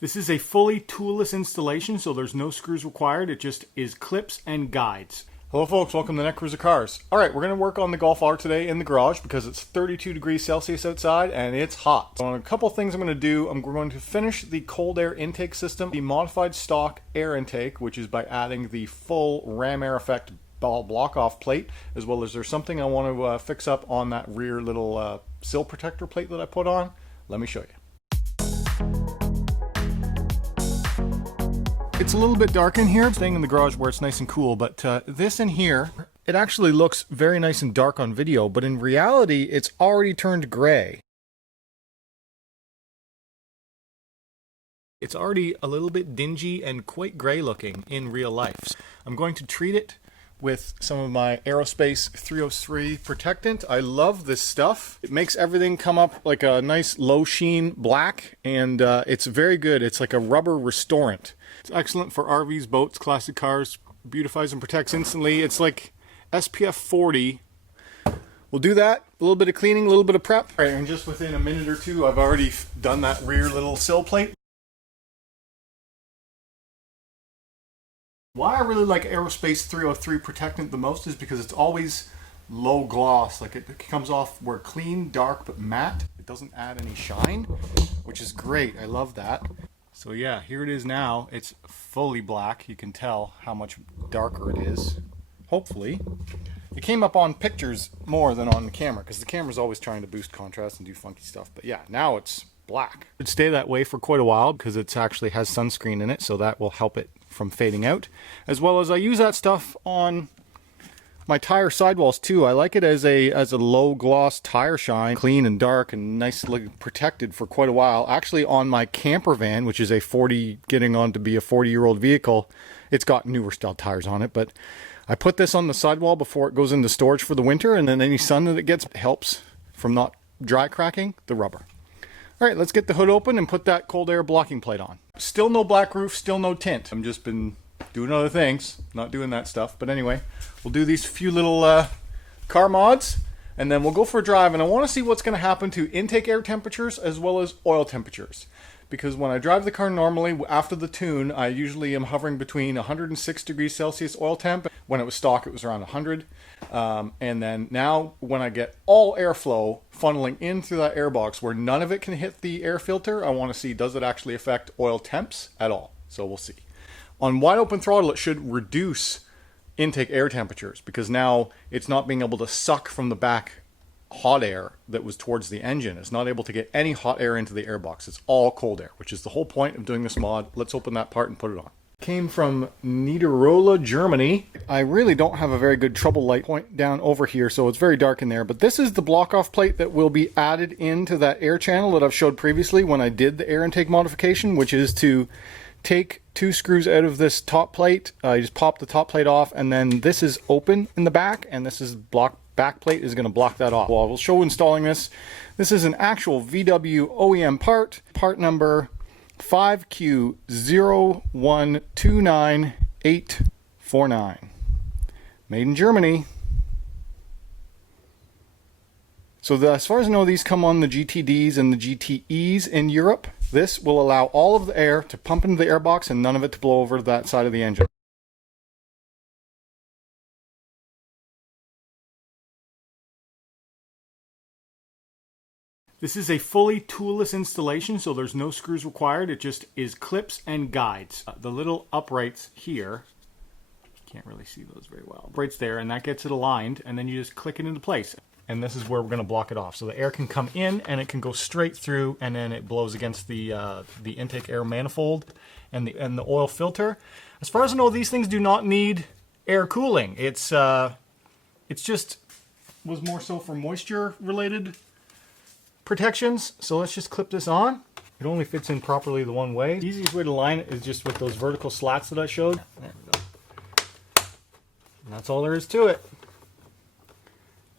This is a fully toolless installation, so there's no screws required. It just is clips and guides. Hello folks, welcome to Netcruzer Cars. Alright, we're going to work on the Golf R today in the garage because it's 32 degrees Celsius outside and it's hot. So a couple things I'm going to do, we're going to finish the cold air intake system, the modified stock air intake, which is by adding the full ramair effect ball block off plate, as well as there's something I want to fix up on that rear little sill protector plate that I put on. Let me show you. It's a little bit dark in here, staying in the garage where it's nice and cool, but this in here, it actually looks very nice and dark on video, but in reality, it's already turned gray. It's already a little bit dingy and quite gray looking in real life. I'm going to treat it with some of my Aerospace 303 Protectant. I love this stuff. It makes everything come up like a nice low sheen black, and it's very good. It's like a rubber restorant. It's excellent for RVs, boats, classic cars, beautifies and protects instantly. It's like SPF 40. We'll do that, a little bit of cleaning, a little bit of prep. All right, and just within a minute or two, I've already done that rear little sill plate. Why I really like Aerospace 303 Protectant the most is because it's always low gloss. Like it comes off where clean, dark, but matte. It doesn't add any shine, which is great. I love that. So yeah, here it is now. It's fully black. You can tell how much darker it is. Hopefully. It came up on pictures more than on the camera because the camera's always trying to boost contrast and do funky stuff. But yeah, now it's black. It'd stay that way for quite a while because it actually has sunscreen in it, so that will help it from fading out. As well as I use that stuff on my tire sidewalls too. I like it as a low gloss tire shine, clean and dark and nicely protected for quite a while. Actually on my camper van, which is a 40, getting on to be a 40-year-old vehicle, it's got newer style tires on it, but I put this on the sidewall before it goes into storage for the winter, and then any sun that it gets helps from not dry cracking the rubber. All right, let's get the hood open and put that cold air blocking plate on. Still no black roof, still no tint. I've just been doing other things, not doing that stuff. But anyway, we'll do these few little car mods, and then we'll go for a drive. And I want to see what's going to happen to intake air temperatures as well as oil temperatures. Because when I drive the car normally, after the tune, I usually am hovering between 106 degrees Celsius oil temp. When it was stock, it was around 100. And then now, when I get all airflow funneling in through that air box where none of it can hit the air filter, I want to see, does it actually affect oil temps at all? So we'll see. On wide open throttle, it should reduce intake air temperatures because now it's not being able to suck from the back hot air that was towards the engine. It's not able to get any hot air into the airbox. It's all cold air, which is the whole point of doing this mod. Let's open that part and put it on. Came from Niederrola, Germany. I really don't have a very good trouble light point down over here, so it's very dark in there, but this is the block off plate that will be added into that air channel that I've showed previously when I did the air intake modification, which is to take two screws out of this top plate. You just pop the top plate off, and then this is open in the back, and this is back plate is going to block that off. Well, I will show installing this. This is an actual VW OEM part number 5Q0129849. Made in Germany. So as far as I know, these come on the GTDs and the GTEs in Europe. This will allow all of the air to pump into the airbox and none of it to blow over that side of the engine. This is a fully toolless installation, so there's no screws required. It just is clips and guides. The little uprights here, can't really see those very well. Uprights there, and that gets it aligned, and then you just click it into place. And this is where we're going to block it off. So the air can come in, and it can go straight through, and then it blows against the intake air manifold and the oil filter. As far as I know, these things do not need air cooling. It's just was more so for moisture related protections. So let's just clip this on. It only fits in properly the one way. The easiest way to line it is just with those vertical slats that I showed. There we go. And that's all there is to it.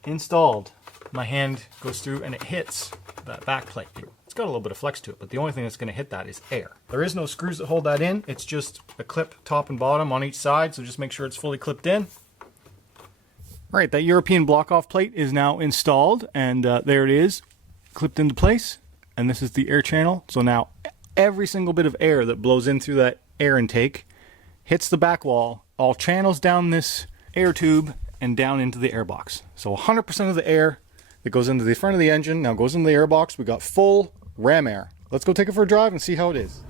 Installed. My hand goes through and it hits that back plate. It's got a little bit of flex to it, but the only thing that's going to hit that is air. There is no screws that hold that in. It's just a clip top and bottom on each side, so just make sure it's fully clipped in. All right, that European block-off plate is now installed, and there it is, clipped into place. And this is the air channel. So now every single bit of air that blows in through that air intake hits the back wall, all channels down this air tube and down into the airbox. So 100% of the air that goes into the front of the engine now goes into the airbox. We got full ramair. Let's go take it for a drive and see how it is.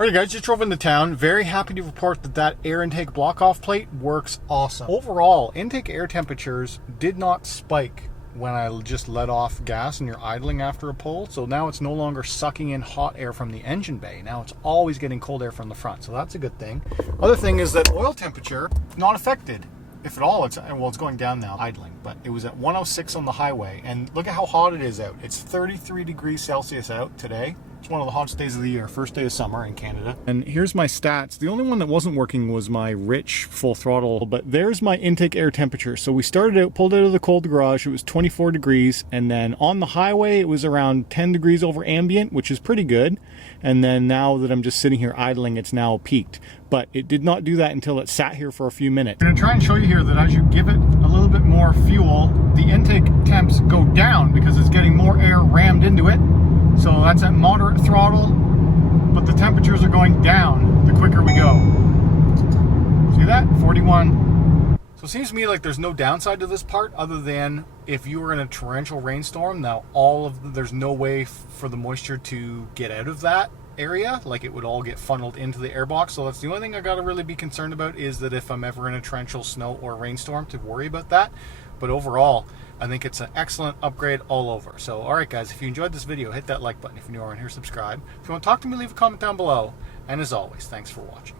Alright guys, just drove into town. Very happy to report that that air intake block-off plate works awesome. Overall, intake air temperatures did not spike when I just let off gas and you're idling after a pull. So now it's no longer sucking in hot air from the engine bay. Now it's always getting cold air from the front. So that's a good thing. Other thing is that oil temperature, not affected. If at all, it's going down now, idling. But it was at 106 on the highway. And look at how hot it is out. It's 33 degrees Celsius out today. It's one of the hottest days of the year, first day of summer in Canada. And here's my stats. The only one that wasn't working was my rich full throttle, but there's my intake air temperature. So we started out, pulled out of the cold garage, it was 24 degrees, and then on the highway it was around 10 degrees over ambient, which is pretty good. And then now that I'm just sitting here idling, it's now peaked. But it did not do that until it sat here for a few minutes. I'm gonna try and show you here that as you give it a little bit more fuel, the intake temps go down because it's getting more air rammed into it. So that's at moderate throttle, but the temperatures are going down the quicker we go. See that? 41. So it seems to me like there's no downside to this part other than if you were in a torrential rainstorm, now there's no way for the moisture to get out of that area, like it would all get funneled into the airbox. So that's the only thing I gotta really be concerned about, is that if I'm ever in a torrential snow or rainstorm, to worry about that. But overall, I think it's an excellent upgrade all over. So alright guys, if you enjoyed this video, hit that like button. If you're new around here, subscribe. If you want to talk to me, leave a comment down below. And as always, thanks for watching.